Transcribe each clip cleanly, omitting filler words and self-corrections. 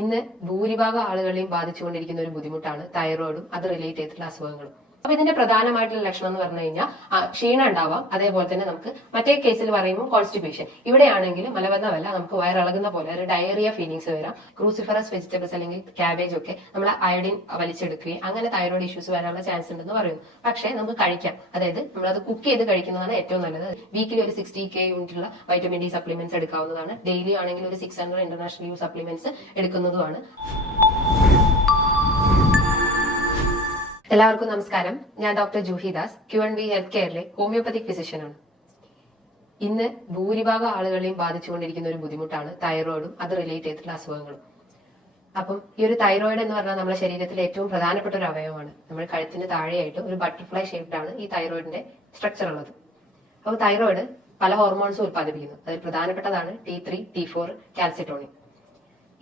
ഇന്ന് ഭൂരിഭാഗം ആളുകളെയും ബാധിച്ചുകൊണ്ടിരിക്കുന്ന ഒരു ബുദ്ധിമുട്ടാണ് തൈറോയിഡും അത് റിലേറ്റ് ചെയ്തിട്ടുള്ള അസുഖങ്ങളും. അപ്പൊ ഇതിന്റെ പ്രധാനമായിട്ടുള്ള ലക്ഷണം എന്ന് പറഞ്ഞു കഴിഞ്ഞാൽ ക്ഷീണം ഉണ്ടാവാം. അതേപോലെ തന്നെ നമുക്ക് മറ്റേ കേസിൽ പറയുമ്പോൾ കോൺസ്റ്റിപ്പേഷൻ. ഇവിടെയാണെങ്കിൽ മലബന്ധമല്ല, നമുക്ക് വയറിളകുന്ന പോലെ ഒരു ഡയറിയ ഫീലിംഗ്സ് വരാം. ക്രൂസിഫറസ് വെജിറ്റബിൾസ് അല്ലെങ്കിൽ ക്യാബേജ് ഒക്കെ നമ്മൾ അയഡിൻ വലിച്ചെടുക്കുകയും അങ്ങനെ തൈറോയിഡ് ഇഷ്യൂസ് വരാനുള്ള ചാൻസ് ഉണ്ടെന്ന് പറയുന്നു. പക്ഷേ നമുക്ക് കഴിക്കാം, അതായത് നമ്മളത് കുക്ക് ചെയ്ത് കഴിക്കുന്നതാണ് ഏറ്റവും നല്ലത്. വീക്കിലി ഒരു 60K യൂണിറ്റുള്ള വൈറ്റമിൻ ഡി സപ്ലിമെന്റ്സ് എടുക്കാവുന്നതാണ്. ഡെയിലി ആണെങ്കിൽ ഒരു 600 ഇന്റർനാഷണൽ യൂസ് സപ്ലിമെന്റ്സ് എടുക്കുന്നതുമാണ്. എല്ലാവർക്കും നമസ്കാരം. ഞാൻ ഡോക്ടർ ജൂഹിദാസ്, Q&B ഹെൽത്ത് കെയറിലെ ഹോമിയോപ്പതിക് ഫിസിഷ്യനാണ്. ഇന്ന് ഭൂരിഭാഗം ആളുകളെയും ബാധിച്ചുകൊണ്ടിരിക്കുന്ന ഒരു ബുദ്ധിമുട്ടാണ് തൈറോയിഡും അത് റിലേറ്റ് ചെയ്തിട്ടുള്ള അസുഖങ്ങളും. അപ്പം ഈ ഒരു തൈറോയിഡ് എന്ന് പറഞ്ഞാൽ നമ്മുടെ ശരീരത്തിലെ ഏറ്റവും പ്രധാനപ്പെട്ട ഒരു അവയവമാണ്. നമ്മൾ കഴുത്തിന് താഴെയായിട്ട് ഒരു ബട്ടർഫ്ലൈ ഷേപ്ഡാണ് ഈ തൈറോയിഡിന്റെ സ്ട്രക്ചർ ഉള്ളത്. അപ്പോൾ തൈറോയിഡ് പല ഹോർമോൺസും ഉത്പാദിപ്പിക്കുന്നു. അതിൽ പ്രധാനപ്പെട്ടതാണ് T3, T4, കാൽസിറ്റോണിൻ.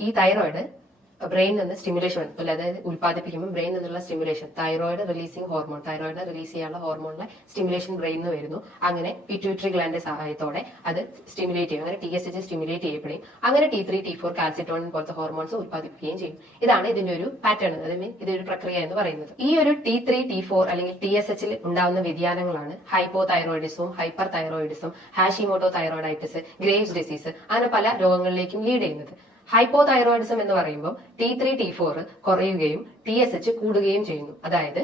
ഈ തൈറോയിഡ് ബ്രെയിനിൽ നിന്ന് സ്റ്റിമുലേഷൻ, അതായത് ഉത്പാദിപ്പിക്കുമ്പോൾ ബ്രെയിനിൽ നിന്നുള്ള stimulation, thyroid releasing hormone, thyroid release ചെയ്യാനുള്ള ഹോർമോണിലെ സ്റ്റിമുലേഷൻ ബ്രെയിനിൽ നിന്ന് വരുന്നു. അങ്ങനെ പിറ്റ്യൂട്ടറി ഗ്ലാൻഡിന്റെ സഹായത്തോടെ അത് സ്റ്റിമുലേറ്റ് ചെയ്യും. അങ്ങനെ TSH സ്റ്റിമുലേറ്റ് ചെയ്യപ്പെടുകയും അങ്ങനെ T3, T4, കാൽസിറ്റോണിൻ പോലത്തെ ഹോർമോൺസ് ഉത്പാദിപ്പിക്കുകയും ചെയ്യും. ഇതാണ് ഇതിന്റെ ഒരു പാറ്റേൺ, അതായത് ഇതൊരു പ്രക്രിയ എന്ന് പറയുന്നത്. ഈ ഒരു T3, T4 അല്ലെങ്കിൽ TSH ഉണ്ടാവുന്ന വ്യതിയാനങ്ങളാണ് ഹൈപ്പോ തൈറോയിഡിസവും hyperthyroidism, Hashimoto thyroiditis, Graves disease, അങ്ങനെ പല രോഗങ്ങളിലേക്കും ലീഡ് ചെയ്യുന്നത്. ഹൈപ്പോ തൈറോയിഡിസം എന്ന് പറയുമ്പോൾ T3, T4 കുറയുകയും TSH കൂടുകയും ചെയ്യുന്നു. അതായത്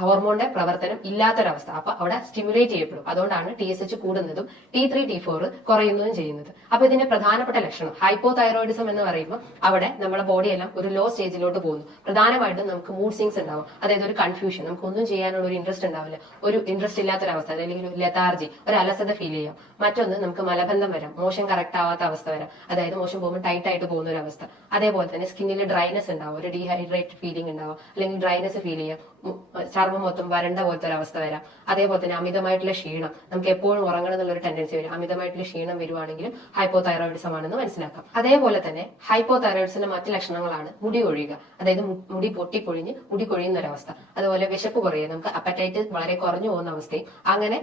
ഹോർമോണിന്റെ പ്രവർത്തനം ഇല്ലാത്തൊരവസ്ഥ. അപ്പൊ അവിടെ സ്റ്റിമുലേറ്റ് ചെയ്യപ്പെടും. അതുകൊണ്ടാണ് TSH കൂടുന്നതും T3, T4 കുറയുന്നതും ചെയ്യുന്നത്. അപ്പൊ ഇതിന്റെ പ്രധാനപ്പെട്ട ലക്ഷണം ഹൈപ്പോ തൈറോയിഡിസം എന്ന് പറയുമ്പോൾ അവിടെ നമ്മുടെ ബോഡിയെല്ലാം ഒരു ലോ സ്റ്റേജിലോട്ട് പോകുന്നു. പ്രധാനമായിട്ടും നമുക്ക് മൂഡ് സ്വിങ്സ് ഉണ്ടാവും, അതായത് ഒരു കൺഫ്യൂഷൻ, നമുക്ക് ഒന്നും ചെയ്യാനുള്ള ഒരു ഇൻട്രസ്റ്റ് ഉണ്ടാവില്ല, ഒരു ഇൻട്രസ്റ്റ് ഇല്ലാത്തൊരവസ്ഥ, അല്ലെങ്കിൽ ഒരു ലെതാർജി, ഒരു അലസത ഫീൽ ചെയ്യാം. മറ്റൊന്ന് നമുക്ക് മലബന്ധം വരാം, മോഷൻ കറക്റ്റ് ആവാത്ത അവസ്ഥ വരാം, അതായത് മോഷൻ പോകുമ്പോൾ ടൈറ്റ് ആയിട്ട് പോകുന്ന ഒരു അവസ്ഥ. അതേപോലെ തന്നെ സ്കിന്നിൽ ഡ്രൈനെസ് ഉണ്ടാവും, ഒരു ഡീഹൈഡ്രേറ്റ് ഫീലിംഗ് ഉണ്ടാവും, അല്ലെങ്കിൽ ഡ്രൈനെസ് ഫീൽ ചെയ്യാം, ചർമ്മം മൊത്തം വരണ്ട പോലത്തെ ഒരു അവസ്ഥ വരാം. അതേപോലെ തന്നെ അമിതമായിട്ടുള്ള ക്ഷീണം, നമുക്ക് എപ്പോഴും ഉറങ്ങണം എന്നുള്ള ഒരു ടെൻഡൻസി വരും. അമിതമായിട്ടുള്ള ക്ഷീണം വരുവാണെങ്കിലും ഹൈപ്പോ തൈറോയിഡിസം ആണെന്ന് മനസ്സിലാക്കാം. അതേപോലെ തന്നെ ഹൈപ്പോ തൈറോയിഡിസിന്റെ മറ്റു ലക്ഷണങ്ങളാണ് മുടി കൊഴിയുക, അതായത് മുടി പൊട്ടിപ്പൊഴിഞ്ഞ് മുടി കൊഴിയുന്ന ഒരവസ്ഥ. അതുപോലെ വിശപ്പ് കുറയുക, നമുക്ക് അപ്പറ്റൈറ്റ് വളരെ കുറഞ്ഞു പോകുന്ന അവസ്ഥയും അങ്ങനെ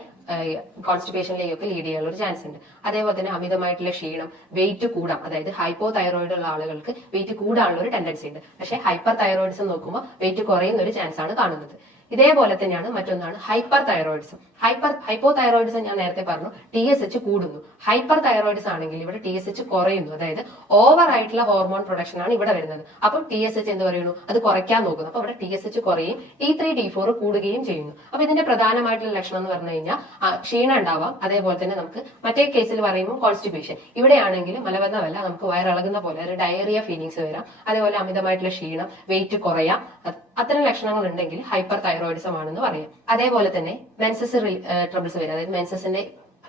കോൺസ്റ്റിപ്പേഷനിലേക്കൊക്കെ ലീഡ് ചെയ്യാനുള്ള ഒരു ചാൻസ് ഉണ്ട്. അതേപോലെ തന്നെ അമിതമായിട്ടുള്ള ക്ഷീണം, വെയിറ്റ് കൂടാം, അതായത് ഹൈപ്പോ തൈറോയിഡ് ഉള്ള ആളുകൾക്ക് വെയിറ്റ് കൂടാനുള്ള ഒരു ടെൻഡൻസി ഉണ്ട്. പക്ഷേ ഹൈപ്പർ തൈറോയിഡിസം നോക്കുമ്പോൾ വെയിറ്റ് കുറയുന്ന ഒരു ചാൻസ് ആണ് കാണുന്നത്. ഇതേപോലെ തന്നെയാണ് മറ്റൊന്നാണ് ഹൈപ്പർ തൈറോയിഡിസം. ഹൈപ്പോ തൈറോയിഡിസം ഞാൻ നേരത്തെ പറഞ്ഞു, TSH കൂടുന്നു. ഹൈപ്പർ തൈറോയിഡിസം ആണെങ്കിൽ ഇവിടെ TSH കുറയുന്നു, അതായത് ഓവർ ആയിട്ടുള്ള ഹോർമോൺ പ്രൊഡക്ഷൻ ആണ് ഇവിടെ വരുന്നത്. അപ്പം TSH എന്ത് പറയുന്നു, അത് കുറയ്ക്കാൻ നോക്കുന്നു. അപ്പൊ ഇവിടെ TSH കുറയും, T3, T4 കൂടുകയും ചെയ്യുന്നു. അപ്പൊ ഇതിന്റെ പ്രധാനമായിട്ടുള്ള ലക്ഷണം എന്ന് പറഞ്ഞു കഴിഞ്ഞാൽ ക്ഷീണം ഉണ്ടാവാം. അതേപോലെ തന്നെ നമുക്ക് മറ്റേ കേസിൽ പറയുമ്പോൾ കോൺസ്റ്റിപ്പേഷൻ. ഇവിടെയാണെങ്കിൽ മലബന്ധമല്ല, നമുക്ക് വയറിളകുന്ന പോലെ ഒരു ഡയറിയ ഫീലിംഗ്സ് വരാം. അതേപോലെ അമിതമായിട്ടുള്ള ക്ഷീണം, വെയിറ്റ് കുറയാം. അത്തരം ലക്ഷണങ്ങൾ ഉണ്ടെങ്കിൽ ഹൈപ്പർ തൈറോയിഡിസം ആണെന്ന് പറയാം. അതേപോലെ തന്നെ മെൻസസ് ട്രബിൾസ് വരും, അതായത് മെൻസസിന്റെ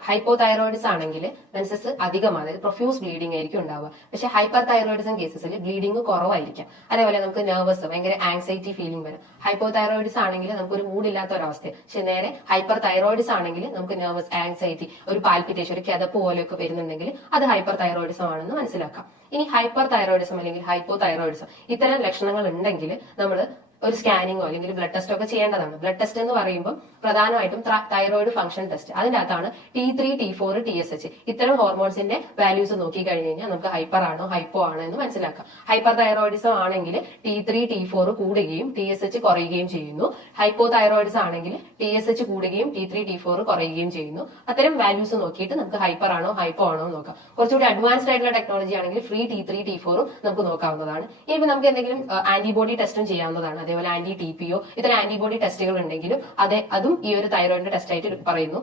ഹൈപ്പോ തൈറോയിഡിസം ആണെങ്കിൽ മെൻസസ് അധികമാണ്, അതായത് പ്രൊഫ്യൂസ് ബ്ലീഡിംഗ് ആയിരിക്കും ഉണ്ടാവുക. പക്ഷെ ഹൈപ്പർ തൈറോയിഡിസം കേസസിൽ ബ്ലീഡിംഗ് കുറവായിരിക്കാം. അതേപോലെ നമുക്ക് നെർവസ്, ഭയങ്കര ആങ്സൈറ്റി ഫീലിംഗ് വരും. ഹൈപ്പോ തൈറോയിഡിസം ആണെങ്കിൽ നമുക്ക് ഒരു മൂഡില്ലാത്ത ഒരവസ്ഥ. പക്ഷെ നേരെ ഹൈപ്പർ തൈറോയിഡിസം ആണെങ്കിൽ നമുക്ക് നെർവസ്, ആങ്സൈറ്റി, ഒരു പാൽപിറ്റേഷൻ, ഒരു കിതപ്പ് പോലെയൊക്കെ വരുന്നുണ്ടെങ്കിൽ അത് ഹൈപ്പർ തൈറോയിഡിസം ആണെന്ന് മനസ്സിലാക്കാം. ഇനി ഹൈപ്പർ തൈറോയിഡിസം അല്ലെങ്കിൽ ഹൈപ്പോ തൈറോയിഡിസം ഇത്തരം ലക്ഷണങ്ങൾ ഉണ്ടെങ്കിൽ നമ്മൾ ഒരു സ്കാനിങ്ങോ അല്ലെങ്കിൽ ബ്ലഡ് ടെസ്റ്റോ ഒക്കെ ചെയ്യേണ്ടതാണ്. ബ്ലഡ് ടെസ്റ്റ് എന്ന് പറയുമ്പോൾ പ്രധാനമായിട്ടും തൈറോയിഡ് ഫംഗ്ഷൻ ടെസ്റ്റ്. അതിന്റെ അകത്താണ് T3, T4, TSH ഇത്തരം ഹോർമോൺസിന്റെ വാല്യൂസ് നോക്കി കഴിഞ്ഞു കഴിഞ്ഞാൽ നമുക്ക് ഹൈപ്പർ ആണോ ഹൈപ്പോ ആണോ എന്ന് മനസ്സിലാക്കാം. ഹൈപ്പർ തൈറോയിഡിസം ആണെങ്കിൽ T3, T4 കൂടുകയും TSH കുറയുകയും ചെയ്യുന്നു. ഹൈപ്പോ തൈറോയിഡിസം ആണെങ്കിൽ TSH കൂടുകയും T3, T4 കുറയുകയും ചെയ്യുന്നു. അത്തരം വാല്യൂസ് നോക്കിയിട്ട് നമുക്ക് ഹൈപ്പർ ആണോ ഹൈപ്പോ ആണോ എന്ന് നോക്കാം. കുറച്ചുകൂടി അഡ്വാൻസ്ഡ് ആയിട്ടുള്ള ടെക്നോളജി ആണെങ്കിൽ ഫ്രീ T3, T4 നമുക്ക് നോക്കാവുന്നതാണ്. ഇനി നമുക്ക് എന്തെങ്കിലും ആന്റിബോഡി ടെസ്റ്റും ചെയ്യാവുന്നതാണ്. അതേപോലെ TPO ഇത്തരം ആന്റിബോഡി ടെസ്റ്റുകൾ ഉണ്ടെങ്കിലും അതും ഈ ഒരു തൈറോയിഡിന്റെ ടെസ്റ്റ് ആയിട്ട് പറയുന്നു.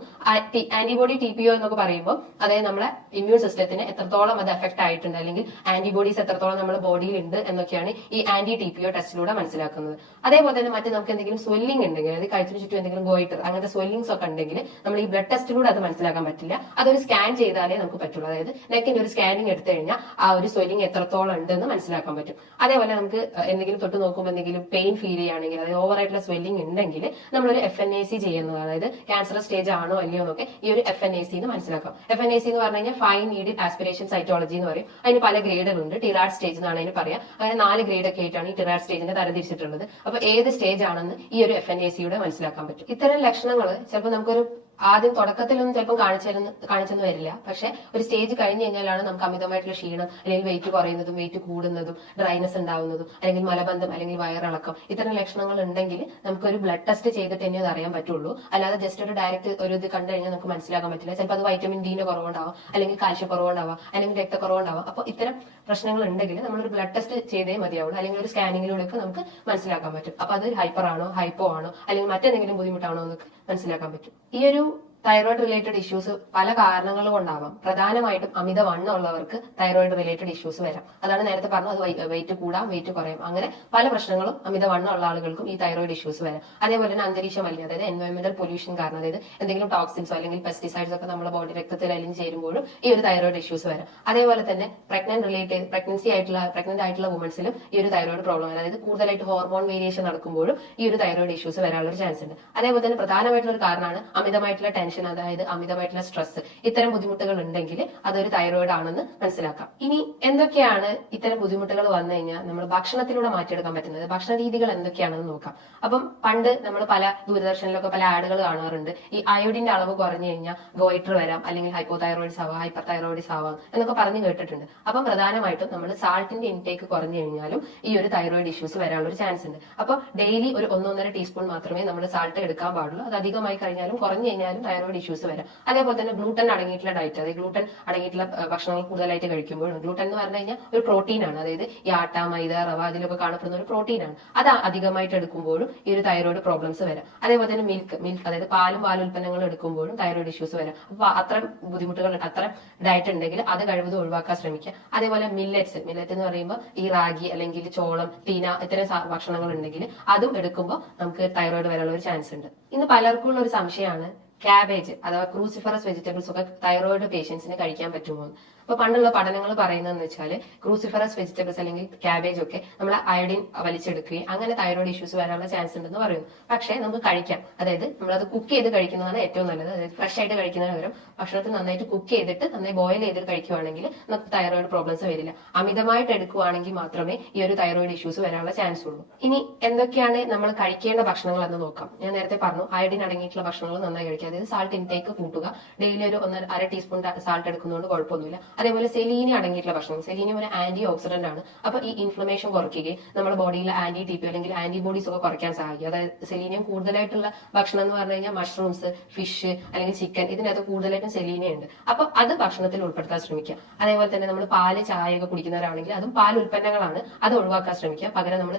ആന്റിബോഡി TPO എന്നൊക്കെ പറയുമ്പോൾ അതായത് നമ്മളെ ഇമ്മ്യൂൺ സിസ്റ്റത്തിന് എത്രത്തോളം അത് എഫക്ട് ആയിട്ടുണ്ട്, അല്ലെങ്കിൽ ആന്റിബോഡീസ് എത്രത്തോളം നമ്മുടെ ബോഡിയിൽ ഉണ്ട് എന്നൊക്കെയാണ് ഈ TPO ടെസ്റ്റിലൂടെ മനസ്സിലാക്കുന്നത്. അതേപോലെ തന്നെ മറ്റു നമുക്ക് എന്തെങ്കിലും സ്വെല്ലിംഗ് ഉണ്ടെങ്കിൽ, അതായത് കഴുത്തിന് ചുറ്റും എന്തെങ്കിലും ഗോയിറ്റർ അങ്ങനത്തെ സ്വെല്ലിംഗ്സ് ഒക്കെ ഉണ്ടെങ്കിൽ നമ്മൾ ഈ ബ്ലഡ് ടെസ്റ്റിലൂടെ അത് മനസ്സിലാക്കാൻ പറ്റില്ല. അതൊരു സ്കാൻ ചെയ്താലേ നമുക്ക് പറ്റുള്ളൂ. അതായത് നെക്കിന്റെ ഒരു സ്കാനിങ് എടുത്തു കഴിഞ്ഞാൽ ആ ഒരു സ്വെല്ലിംഗ് എത്രത്തോളം ഉണ്ടെന്ന് മനസ്സിലാക്കാൻ പറ്റും. അതേപോലെ നമുക്ക് എന്തെങ്കിലും തൊട്ട് നോക്കുമ്പോൾ എന്തെങ്കിലും പെയിൻ ഫീൽ ചെയ്യുകയാണെങ്കിൽ, അതായത് ഓവർ ആയിട്ടുള്ള സ്വെല്ലിംഗ് ഉണ്ടെങ്കിൽ നമ്മളൊരു FNAC ചെയ്യുന്നത്, അതായത് ക്യാൻസർ സ്റ്റേജ് ആണോ അല്ലയോ എന്നൊക്കെ ഈ ഒരു FNAC എന്ന് മനസ്സിലാക്കാം. FNAC എന്ന് പറഞ്ഞു കഴിഞ്ഞാൽ ഫൈൻ നീഡിൽ ആസ്പിരേഷൻ സൈറ്റോളജി എന്ന് പറയും. അതിന് പല ഗ്രേഡുകളുണ്ട്. ടിറാഡ് സ്റ്റേജ് എന്നാണ് അതിന് പറയാം. അങ്ങനെ 4 ഗ്രേഡ് ഒക്കെ ആയിട്ടാണ് ഈ ടിറാഡ് സ്റ്റേജിന്റെ തരംതിരിച്ചിട്ടുള്ളത്. അപ്പൊ ഏത് സ്റ്റേജ് ആണെന്ന് ഈ ഒരു FNAC യുടെ മനസ്സിലാക്കാൻ പറ്റും. ഇത്തരം ലക്ഷണങ്ങൾ ചിലപ്പോൾ നമുക്കൊരു ആദ്യം തുടക്കത്തിലൊന്നും ചിലപ്പോൾ കാണിച്ചെന്ന് വരില്ല. പക്ഷെ ഒരു സ്റ്റേജ് കഴിഞ്ഞ് കഴിഞ്ഞാലാണ് നമുക്ക് അമിതമായിട്ടുള്ള ക്ഷീണം അല്ലെങ്കിൽ വെയിറ്റ് കുറയുന്നതും വെയിറ്റ് കൂടുന്നതും ഡ്രൈനസ് ഉണ്ടാവുന്നതും അല്ലെങ്കിൽ മലബന്ധം അല്ലെങ്കിൽ വയറിളക്കം ഇത്തരം ലക്ഷണങ്ങൾ ഉണ്ടെങ്കിൽ നമുക്കൊരു ബ്ലഡ് ടെസ്റ്റ് ചെയ്തിട്ട് തന്നെ അത് അറിയാൻ പറ്റുള്ളൂ. അല്ലാതെ ജസ്റ്റ് ഒരു ഡയറക്റ്റ് ഒരു ഇത് കണ്ടു കഴിഞ്ഞാൽ നമുക്ക് മനസ്സിലാക്കാൻ പറ്റില്ല. ചിലപ്പോൾ അത് വൈറ്റമിൻ ഡിന്റെ കുറവുണ്ടാവാം, അല്ലെങ്കിൽ കാൽഷ്യ കുറവുണ്ടാവാം, അല്ലെങ്കിൽ രക്തക്കുറവുണ്ടാവാം. അപ്പോൾ ഇത്തരം പ്രശ്നങ്ങൾ ഉണ്ടെങ്കിൽ നമ്മളൊരു ബ്ലഡ് ടെസ്റ്റ് ചെയ്തേ മതിയാവുള്ളൂ, അല്ലെങ്കിൽ ഒരു സ്കാനിങ്ങിലൂടെ നമുക്ക് മനസ്സിലാക്കാൻ പറ്റും. അപ്പൊ അത് ഹൈപ്പർ ആണോ ഹൈപ്പോ ആണോ അല്ലെങ്കിൽ മറ്റെന്തെങ്കിലും ബുദ്ധിമുട്ടാണോ എന്നൊക്കെ മനസ്സിലാക്കാൻ പറ്റും. ഈ ഒരു തൈറോയിഡ് റിലേറ്റഡ് ഇഷ്യൂസ് പല കാരണങ്ങൾ കൊണ്ടാവാം. പ്രധാനമായിട്ടും അമിതവണ്ണം ഉള്ളവർക്ക് തൈറോയിഡ് റിലേറ്റഡ് ഇഷ്യൂസ് വരാം. അതാണ് നേരത്തെ പറഞ്ഞത്, അത് വെയിറ്റ് കൂടാം, വെയിറ്റ് കുറയാം, അങ്ങനെ പല പ്രശ്നങ്ങളും അമിതവണ്ണം ഉള്ള ആളുകൾക്കും ഈ തൈറോയിഡ് ഇഷ്യൂസ് വരാം. അതേപോലെ തന്നെ അന്തരീക്ഷ മലിനം, അതായത് എൻവയോൺമെന്റൽ പൊല്യൂഷൻ കാരണം, അതായത് എന്തെങ്കിലും ടോക്സിൻസോ അല്ലെങ്കിൽ പെസ്റ്റിസൈഡ്സ് ഒക്കെ നമ്മുടെ ബോഡി രക്തത്തിൽ അലിഞ്ഞ് ചേരുമ്പോഴും ഈ ഒരു തൈറോയിഡ് ഇഷ്യൂസ് വരാം. അതേപോലെ തന്നെ പ്രഗ്നൻസി ആയിട്ടുള്ള വുമൻസിലും ഈ ഒരു തൈറോയിഡ് പ്രോബ്ലം, അതായത് കൂടുതലായിട്ട് ഹോർമോൺ വേരിയേഷൻ നടക്കുമ്പോഴും ഈ ഒരു തൈറോയിഡ് ഇഷ്യൂസ് വരാനുള്ള ഒരു ചാൻസ് ഉണ്ട്. അതേപോലെ തന്നെ പ്രധാനമായിട്ടുള്ള ഒരു കാരണമാണ് അമിതമായിട്ടുള്ള ടെൻഷൻ, അതായത് അമിതമായിട്ടുള്ള സ്ട്രെസ്. ഇത്തരം ബുദ്ധിമുട്ടുകൾ ഉണ്ടെങ്കിൽ അതൊരു തൈറോയിഡ് ആണെന്ന് മനസ്സിലാക്കാം. ഇനി എന്തൊക്കെയാണ് ഇത്തരം ബുദ്ധിമുട്ടുകൾ വന്നു കഴിഞ്ഞാൽ നമ്മൾ ഭക്ഷണത്തിലൂടെ മാറ്റിയെടുക്കാൻ പറ്റുന്നത്, ഭക്ഷണ രീതികൾ എന്തൊക്കെയാണെന്ന് നോക്കാം. അപ്പം പണ്ട് നമ്മൾ പല ദൂരദർശനിലൊക്കെ പല ആഡുകൾ കാണാറുണ്ട്. ഈ അയോഡിന്റെ അളവ് കുറഞ്ഞു കഴിഞ്ഞാൽ ഗോയിറ്റർ വരാം, അല്ലെങ്കിൽ ഹൈപ്പോതൈറോയിഡ്സ് ആവാം, ഹൈപ്പർ തൈറോയിഡ്സ് ആവാം എന്നൊക്കെ പറഞ്ഞു കേട്ടിട്ടുണ്ട്. അപ്പം പ്രധാനമായിട്ടും നമ്മൾ സാൾട്ടിന്റെ ഇൻടേക്ക് കുറഞ്ഞു കഴിഞ്ഞാലും ഈ ഒരു തൈറോയിഡ് ഇഷ്യൂസ് വരാനുള്ള ഒരു ചാൻസ് ഉണ്ട്. അപ്പൊ ഡെയിലി ഒരു 1-1.5 ടീസ്പൂൺ മാത്രമേ നമ്മൾ സാൾട്ട് എടുക്കാൻ പാടുള്ളൂ. അത് അധികമായി കഴിഞ്ഞാലും കുറഞ്ഞു കഴിഞ്ഞാലും തൈറോയിഡ് ഇഷ്യൂസ് വരാം. അതേപോലെ തന്നെ ഗ്ലൂട്ടൻ അടങ്ങിയിട്ടുള്ള ഡയറ്റ്, അതായത് ഗ്ലൂട്ടൻ അടങ്ങിയിട്ടുള്ള ഭക്ഷണങ്ങൾ കൂടുതലായിട്ട് കഴിക്കുമ്പോഴും, ഗ്ലൂട്ടൻ എന്ന് പറഞ്ഞു കഴിഞ്ഞാൽ ഒരു പ്രോട്ടീൻ ആണ്, അതായത് ഈ ആട്ട, മൈദ, റവ അതിലൊക്കെ കാണപ്പെടുന്ന ഒരു പ്രോട്ടീൻ ആണ്. അത് അധികമായിട്ട് എടുക്കുമ്പോഴും ഈ ഒരു തൈറോയിഡ് പ്രോബ്ലംസ് വരാം. അതേപോലെ തന്നെ മിൽക്ക് അതായത് പാലും പാലുൽപ്പന്നങ്ങളും എടുക്കുമ്പോഴും തൈറോയിഡ് ഇഷ്യൂസ് വരാം. അപ്പൊ അത്തരം ബുദ്ധിമുട്ടുകൾ, അത്തരം ഡയറ്റ് ഉണ്ടെങ്കിൽ അത് കഴിവതും ഒഴിവാക്കാൻ ശ്രമിക്കുക. അതേപോലെ മില്ലറ്റ് എന്ന് പറയുമ്പോൾ ഈ റാഗി അല്ലെങ്കിൽ ചോളം, തീന ഇത്തരം ഭക്ഷണങ്ങൾ ഉണ്ടെങ്കിൽ അതും എടുക്കുമ്പോൾ നമുക്ക് തൈറോയിഡ് വരാനുള്ള ഒരു ചാൻസ് ഉണ്ട്. ഇന്ന് പലർക്കും ഉള്ള ഒരു സംശയമാണ് ക്യാബേജ് അഥവാ ക്രൂസിഫറസ് വെജിറ്റബിൾസ് ഒക്കെ തൈറോയിഡ് പേഷ്യൻസിന് കഴിക്കാൻ പറ്റുമോ? അപ്പൊ പണ്ടുള്ള പഠനങ്ങൾ പറയുന്നതെന്ന് വെച്ചാൽ ക്രൂസിഫറസ് വെജിറ്റബിൾസ് അല്ലെങ്കിൽ ക്യാബേജ് ഒക്കെ നമ്മൾ അയഡിൻ വലിച്ചെടുക്കുകയും അങ്ങനെ തൈറോയിഡ് ഇഷ്യൂസ് വരാനുള്ള ചാൻസ് ഉണ്ടെന്ന് പറയുന്നു. പക്ഷേ നമുക്ക് കഴിക്കാം, അതായത് നമ്മളത് കുക്ക് ചെയ്ത് കഴിക്കുന്നതാണ് ഏറ്റവും നല്ലത്. അതായത് ഫ്രഷ് ആയിട്ട് കഴിക്കുന്നതിന് പകരം ഭക്ഷണത്തിൽ നന്നായിട്ട് കുക്ക് ചെയ്തിട്ട് നന്നായി ബോയിൽ ചെയ്തിട്ട് കഴിക്കുകയാണെങ്കിൽ നമുക്ക് തൈറോയിഡ് പ്രോബ്ലംസ് വരില്ല. അമിതമായിട്ട് എടുക്കുകയാണെങ്കിൽ മാത്രമേ ഈ ഒരു തൈറോയിഡ് ഇഷ്യൂസ് വരാനുള്ള ചാൻസ് ഉള്ളൂ. ഇനി എന്തൊക്കെയാണ് നമ്മൾ കഴിക്കേണ്ട ഭക്ഷണങ്ങൾ എന്ന് നോക്കാം. ഞാൻ നേരത്തെ പറഞ്ഞു അയഡിൻ അടങ്ങിയിട്ടുള്ള ഭക്ഷണങ്ങൾ നന്നായി കഴിക്കുക, അതായത് സാൾട്ട് ഇൻടേക്ക് കൂട്ടുക. ഡെയിലി ഒരു 1.5 ടീസ്പൂൺ സാൾട്ട് എടുക്കുന്നതുകൊണ്ട് കുഴപ്പമൊന്നുമില്ല. അതേപോലെ സെലീനി അടങ്ങിയിട്ടുള്ള ഭക്ഷണം, സെലീനിയം ഒരു ആന്റി ഓക്സിഡന്റ് ആണ്. അപ്പൊ ഈ ഇൻഫ്ലമേഷൻ കുറയ്ക്കുകയും നമ്മുടെ ബോഡിയിലെ ആന്റി ടി പി അല്ലെങ്കിൽ ആന്റിബോഡീസ് ഒക്കെ കുറയ്ക്കാൻ സഹായിക്കും. അതായത് സെലീനിയം കൂടുതലായിട്ടുള്ള ഭക്ഷണം എന്ന് പറഞ്ഞു കഴിഞ്ഞാൽ മഷ്റൂംസ്, ഫിഷ് അല്ലെങ്കിൽ ചിക്കൻ, ഇതിനകത്ത് കൂടുതലായിട്ടും സെലീനിയം ഉണ്ട്. അപ്പൊ അത് ഭക്ഷണത്തിൽ ഉൾപ്പെടുത്താൻ ശ്രമിക്കുക. അതേപോലെ തന്നെ നമ്മൾ പാല്, ചായ ഒക്കെ കുടിക്കുന്നവരാണെങ്കിൽ അതും പാൽ ഉൽപ്പന്നങ്ങളാണ്, അത് ഒഴിവാക്കാൻ ശ്രമിക്കുക. പകരം നമ്മൾ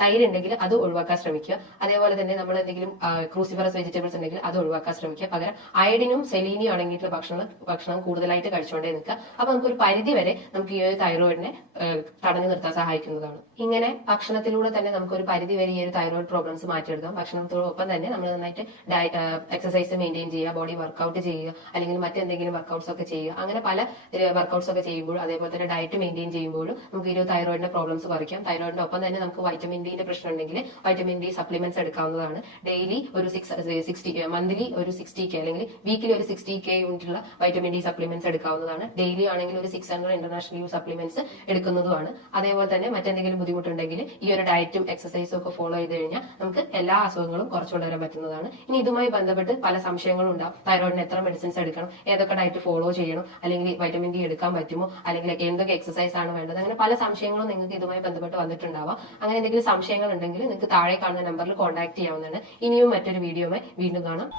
തൈര് ഉണ്ടെങ്കിൽ അത് ഒഴിവാക്കാൻ ശ്രമിക്കുക. അതേപോലെ തന്നെ നമ്മൾ എന്തെങ്കിലും ക്രൂസിഫറസ് വെജിറ്റബിൾസ് ഉണ്ടെങ്കിൽ അത് ഒഴിവാക്കാൻ ശ്രമിക്കുക. പകരം അയഡിനും സെലീനിയും അടങ്ങിയിട്ടുള്ള ഭക്ഷണം കൂടുതലായിട്ട് കഴിച്ചുകൊണ്ടേ നിൽക്കുക. അപ്പൊ നമുക്ക് ഒരു പരിധി വരെ നമുക്ക് ഈ ഒരു തൈറോയിഡിനെ തടഞ്ഞു നിർത്താൻ സഹായിക്കുന്നതാണ്. ഇങ്ങനെ ഭക്ഷണത്തിലൂടെ തന്നെ നമുക്ക് ഒരു പരിധി വരെ ഈ ഒരു തൈറോയിഡ് പ്രോബ്ലംസ് മാറ്റിയെടുക്കാം. ഭക്ഷണത്തോടൊപ്പം തന്നെ നമ്മൾ നന്നായിട്ട് എക്സസൈസ് മെയിൻറ്റെയിൻ ചെയ്യുക, ബോഡി വർക്കൗട്ട് ചെയ്യുക, അല്ലെങ്കിൽ മറ്റെന്തെങ്കിലും വർക്കൗട്ട്സ് ഒക്കെ ചെയ്യുക. അങ്ങനെ പല വർക്കൗട്ട്സ് ഒക്കെ ചെയ്യുമ്പോഴും അതേപോലെ തന്നെ ഡയറ്റ് മെയിൻറ്റെയിൻ ചെയ്യുമ്പോഴും നമുക്ക് ഈ ഒരു തൈറോയിഡിന്റെ പ്രോബ്ലംസ് കുറയ്ക്കാം. തൈറോയിഡിന്റെ ഒപ്പം തന്നെ നമുക്ക് വൈറ്റമിൻ ഡിന്റെ പ്രശ്നം ഉണ്ടെങ്കിൽ വൈറ്റമിൻ ഡി സപ്ലിമെന്റ്സ് എടുക്കാവുന്നതാണ്. ഡെയിലി ഒരു മന്ത്ലി ഒരു 60K അല്ലെങ്കിൽ വീക്കിലി ഒരു 60K യൂണിറ്റുള്ള വൈറ്റമിൻ ഡി സപ്ലിമെന്റ്സ് എടുക്കാവുന്നതാണ്. ഡെയിലി ആണെങ്കിൽ ഒരു 600 ഇന്റർനാഷണൽ യൂസ് സപ്ലിമെന്റ്സ് എടുക്കുന്നതുമാണ്. അതേപോലെ തന്നെ മറ്റെന്തെങ്കിലും ബുദ്ധിമുട്ടുണ്ടെങ്കിൽ ഈ ഒരു ഡയറ്റും എക്സസൈസും ഒക്കെ ഫോളോ ചെയ്ത് കഴിഞ്ഞാൽ നമുക്ക് എല്ലാ അസുഖങ്ങളും കുറച്ചുകൊണ്ടുവരാൻ പറ്റുന്നതാണ്. ഇനി ഇതുമായി ബന്ധപ്പെട്ട് പല സംശയങ്ങളും ഉണ്ടാവും. തൈറോയിഡിന് എത്ര മെഡിസിൻസ് എടുക്കണം, ഏതൊക്കെ ഡയറ്റ് ഫോളോ ചെയ്യണം, അല്ലെങ്കിൽ വൈറ്റമിൻ ഡി എടുക്കാൻ പറ്റുമോ, അല്ലെങ്കിൽ എന്തൊക്കെ എക്സസൈസ് ആണ് വേണ്ടത്, അങ്ങനെ പല സംശയങ്ങളും നിങ്ങൾക്ക് ഇതുമായി ബന്ധപ്പെട്ട് വന്നിട്ടുണ്ടാവാം. അങ്ങനെ എന്തെങ്കിലും സംശയങ്ങൾ ഉണ്ടെങ്കിൽ നിങ്ങൾക്ക് താഴെ കാണുന്ന നമ്പറിൽ കോൺടാക്ട് ചെയ്യാവുന്നതാണ്. ഇനിയും മറ്റൊരു വീഡിയോയുമായി വീണ്ടും കാണാം.